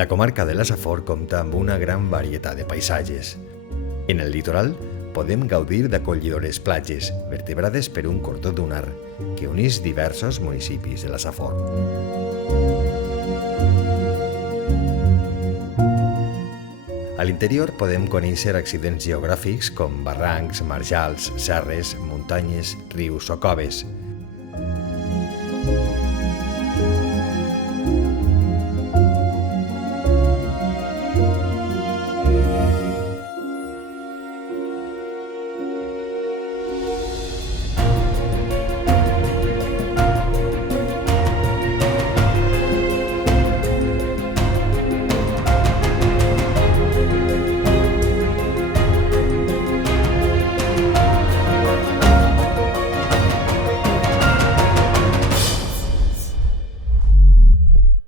La comarca de la Safor compta amb una gran varietat de paisatges. En el litoral podem gaudir d'acollidores platges, vertebrades per un cordó dunar que uneix diversos municipis de la Safor. A l'interior podem conèixer accidents geogràfics com barrancs, marjals, serres, muntanyes, rius o coves,